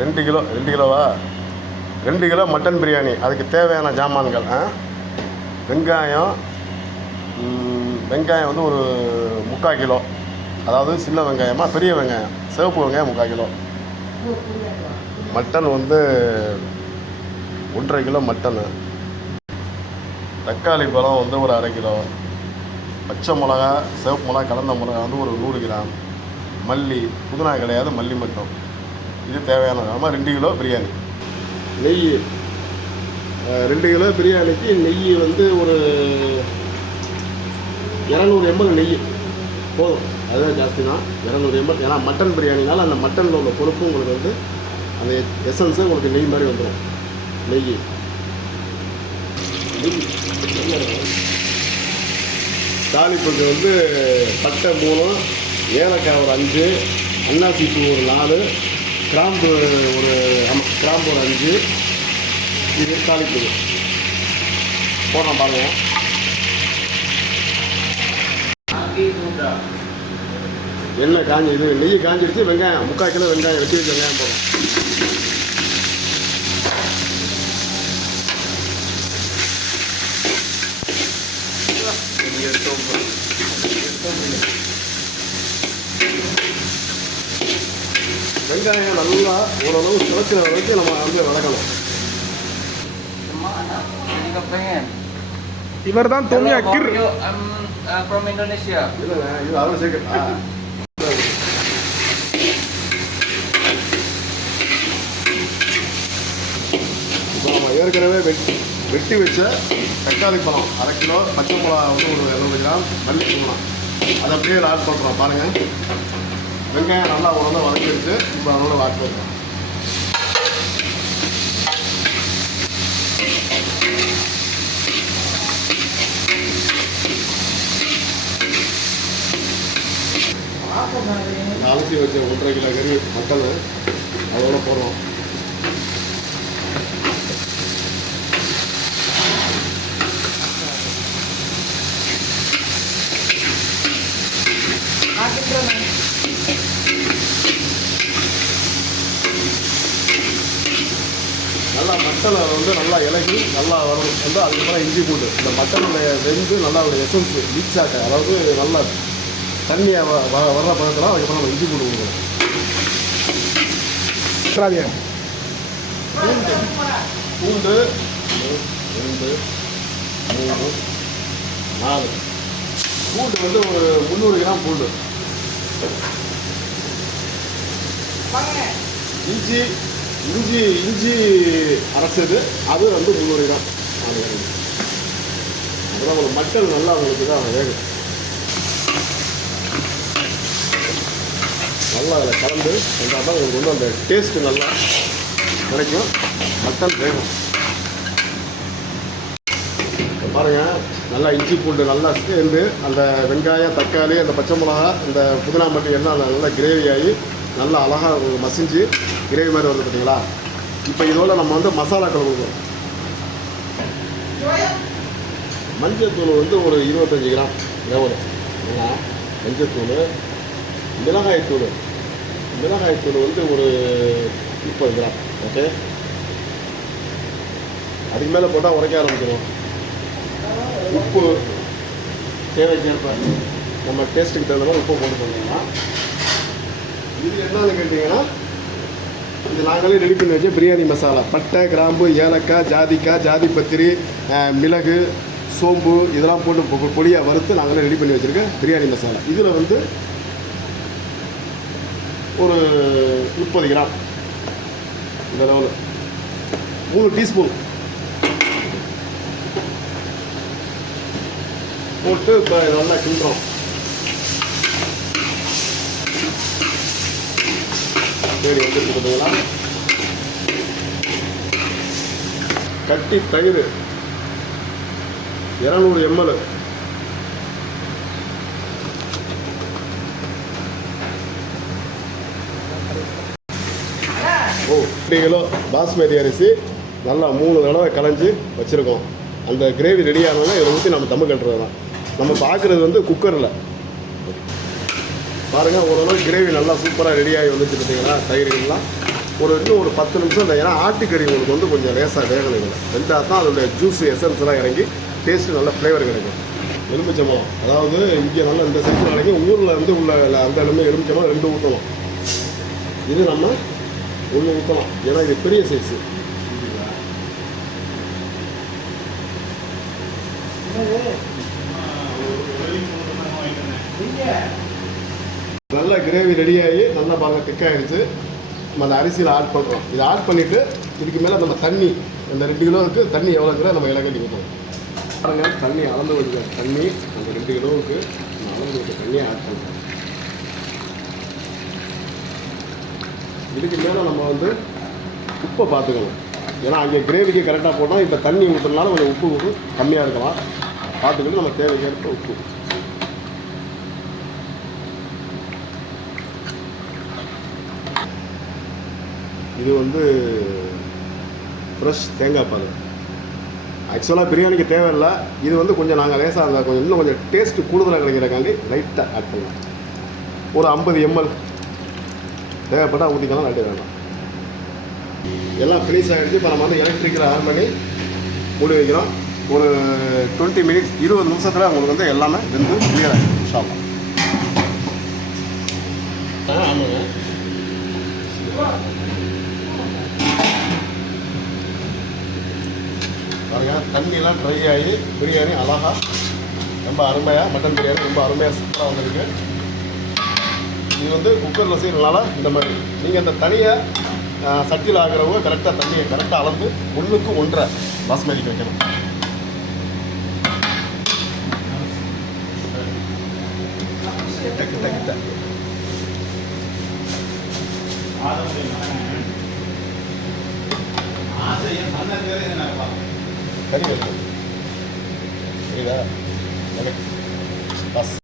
ரெண்டு கிலோவா? 2 kilo mutton biryani. அதுக்கு தேவையான ஜாமான்கள் வெங்காயம் வந்து ஒரு 3/4 கிலோ. அதாவது சின்ன வெங்காயமா பெரிய வெங்காயம், சிவப்பு வெங்காயம் 3/4 கிலோ. மட்டன் வந்து 1.5 கிலோ மட்டனு. தக்காளி பழம் வந்து ஒரு 1/2 கிலோ. பச்சை மிளகா, சிவப்பு மிளகா, கலந்த மிளகா வந்து ஒரு 100 கிராம். மல்லி, புதினா கிடையாது, மல்லி மட்டும். இது தேவையான ஆமாம். 2 கிலோ பிரியாணி. நெய் 2 கிலோ பிரியாணிக்கு நெய் வந்து ஒரு 200 ml நெய் போதும். அதுதான் ஜாஸ்தி தான், 200 ml. ஏன்னா மட்டன் பிரியாணினால அந்த மட்டனில் உள்ள கொழுப்பு உங்களுக்கு வந்து அந்த எசன்ஸு உங்களுக்கு நெய் மாதிரி வந்துடும். நெய் தாளிப்புக்கு வந்து பட்டை 3, ஏலக்காய் ஒரு 5, அன்னாசி பூ ஒரு 4, கிராம்பு ஒரு கிராம்பு ஒரு 5. இது தாளிப்பு போடுறோம் பாருங்க. எண்ணெய் காஞ்சி நெய் காஞ்சிடுச்சு. வெங்காயம் 3/4 கிலோ வெங்காயம் வெட்டி வச்ச வெங்காயம் போடுறோம். வெங்காயம் நல்லா ஓரளவு சிவக்கிற வரைக்கும் நம்ம வந்து வதக்கணும். இவர் தான் தொமியா கிர் from Indonesia. இல்லைங்க, இது அதில் சேர்க்க. இப்போ நம்ம ஏற்கனவே வெட்டி வச்ச தக்காளி பழம் 1/2 கிலோ, பச்சை மிளகா வந்து ஒரு 200 கிராம், மல்லி தூளம் அதை அப்படியே ஆட் பண்ணுறோம். பாருங்கள், வெங்காயம் நல்லா உடனே வதக்கிடுச்சு. இப்போ அதோட ஆட் பண்ணுறோம். அலசி வச்ச 1.5 கிலோ கறி மட்டன் அதோட போடுறோம். நல்லா மட்டனை வந்து நல்லா இலகி நல்லா வரும் வந்து அதுக்கப்புறம் இஞ்சி பூண்டு இந்த மட்டனில் வெந்து நல்லா ஒரு எசன்ஸ் மிக்ஸ் ஆக, அதாவது நல்லா தண்ணியை வர்ற பதத்தில் அதுக்கப்புறம் நம்ம இஞ்சி பூண்டு கொடுக்கணும். பூண்டு 2, 3, 4. பூண்டு வந்து ஒரு 300 கிராம் பூண்டு. இஞ்சி அரைச்சது அது வந்து 300 கிராம். அப்புறம் ஒரு மட்டன் நல்லா உங்களுக்கு தான் வேகும். நல்லா அதில் கலந்து வந்தால் தான் உங்களுக்கு வந்து அந்த டேஸ்ட்டு நல்லா கிடைக்கும். மட்டன் வேகும். பாருங்கள், நல்லா இஞ்சி பூண்டு நல்லா சேர்ந்து அந்த வெங்காயம், தக்காளி, அந்த பச்சை மிளகா, இந்த புதினா மல்லி எல்லாம் நல்லா கிரேவி ஆகி நல்லா அழகாக மசிஞ்சு கிரேவி மாதிரி வருது பார்த்தீங்களா. இப்போ இதோட நம்ம வந்து மசாலாக்கள் கொடுக்குறோம். மஞ்சள் தூள் வந்து ஒரு 25 கிராம் வரும். மஞ்சள் தூள், மிளகாய் தூள் வந்து ஒரு 30 கிராம். ஓகே, அதுக்கு மேலே போட்டால் உரைக்க ஆரம்பிக்கணும். உப்பு தேவைக்கேற்ப நம்ம டேஸ்ட்டுக்கு தகுந்த மாதிரி உப்பு போட்டு பண்ணிக்கலாம். இது என்னன்னு கேட்டிங்கன்னா, இது நாங்களே ரெடி பண்ணி வச்ச பிரியாணி மசாலா. பட்டை, கிராம்பு, ஏலக்காய், ஜாதிக்காய், ஜாதிப்பத்திரி, மிளகு, சோம்பு இதெல்லாம் போட்டு பொடியாக வறுத்து நாங்களே ரெடி பண்ணி வச்சுருக்கேன் பிரியாணி மசாலா. இதில் வந்து ஒரு 30 கிராம் இந்த அளவில் 3 டீஸ்பூன் போட்டு இப்போ நல்லா கிண்டுறோம். சரி, வந்துட்டு பார்த்தீங்களா. கட்டி தயிர் 200 ml. ஓ 2 கிலோ பாஸ்மதி அரிசி நல்லா 3 தடவை களைஞ்சி வச்சுருக்கோம். அந்த கிரேவி ரெடி ஆனோன்னா இதை ஊற்றி நம்ம தம்மு கட்டுறது தான். நம்ம பார்க்குறது வந்து குக்கரில். பாருங்கள், ஓரளவு கிரேவி நல்லா சூப்பராக ரெடியாகி வந்துச்சு பார்த்தீங்களா. தயிர்கள்லாம் இன்னும் ஒரு 10 நிமிஷம் இந்த ஏன்னா ஆட்டுக்கறி உங்களுக்கு வந்து கொஞ்சம் லேசாக வேகணும் இல்லை வெந்தால் தான் அதோடைய ஜூஸ் எசன்ஸ்லாம் இறங்கி டேஸ்ட்டு நல்ல ஃப்ளேவர் கிடைக்கும். எலுமிச்சம்பழம் அதாவது இங்கே நல்லா இந்த சைஸில் இறங்கி ஊரில் வந்து உள்ள அந்த எலுமிச்சம்பழம் 2 ஊற்றலாம். இது நம்ம 1 ஊற்றலாம் ஏன்னா இது பெரிய சைஸு. நல்ல கிரேவி ரெடியாகி நல்லா பாருங்கள் திக்காகிடுச்சு. நம்ம அந்த அரிசியில் ஆட் பண்ணுறோம். இதை ஆட் பண்ணிவிட்டு இதுக்கு மேலே நம்ம தண்ணி அந்த 2 கிலோவுக்கு தண்ணி எவ்வளோங்கிற நம்ம இலக்கட்டி ஊற்றணும். பாருங்கள் தண்ணி அளந்து வைக்கிற தண்ணி அந்த 2 கிலோவுக்கு நம்ம அளந்து வைக்கிற தண்ணியை ஆட் பண்ணுறோம். இதுக்கு மேலே நம்ம வந்து உப்பை பார்த்துக்கணும். ஏன்னா அங்கே கிரேவிக்கு கரெக்டாக போட்டோம். இப்போ தண்ணி ஊற்றுறதுனால கொஞ்சம் உப்பு கம்மியாக இருக்கலாம். பார்த்துக்கிட்டு நம்ம தேவைக்கேற்ப உப்பு. இது வந்து ஃப்ரெஷ் தேங்காய் பால். ஆக்சுவலாக பிரியாணிக்கு தேவையில்லை. இது வந்து கொஞ்சம் நாங்கள் லேசாக இருந்தால் கொஞ்சம் இன்னும் கொஞ்சம் டேஸ்ட்டு கூடுதலாக கிடைக்கிறக்காண்டி லைட்டாக ஆட் பண்ணலாம். ஒரு 50 ml தேவைப்பட்டால் ஊற்றிக்கலாம், நட்டு வேண்டாம். எல்லாம் ஃபினிஷ் ஆகிடுச்சு. இப்போ நம்ம வந்து எலக்ட்ரிக்கில் ஆன் பண்ணி மூடி வைக்கிறோம். ஒரு 20 மினிட்ஸ் 20 நிமிஷத்தில் உங்களுக்கு வந்து எல்லாமே வெந்து கிளியர் ஆகிடும். ஷாப்பாக ஆமாங்க. பாருங்க தண்ணியெலாம் ட்ரை ஆகி பிரியாணி அழகாக ரொம்ப அருமையாக மட்டன் பிரியாணி ரொம்ப அருமையாக சூப்பராக வந்திருக்கு. இது வந்து குக்கரில் செய்யறதுனால இந்த மாதிரி நீங்கள் இந்த தனியாக சட்டியில் ஆகிறவங்க கரெக்டாக தண்ணியை கரெக்டாக அளந்து 1க்கு 1.5 பாஸ்மதிக்கு வைக்கணும். கிட்ட கிட்ட கறி வைக்கணும். புரியுதா? பஸ்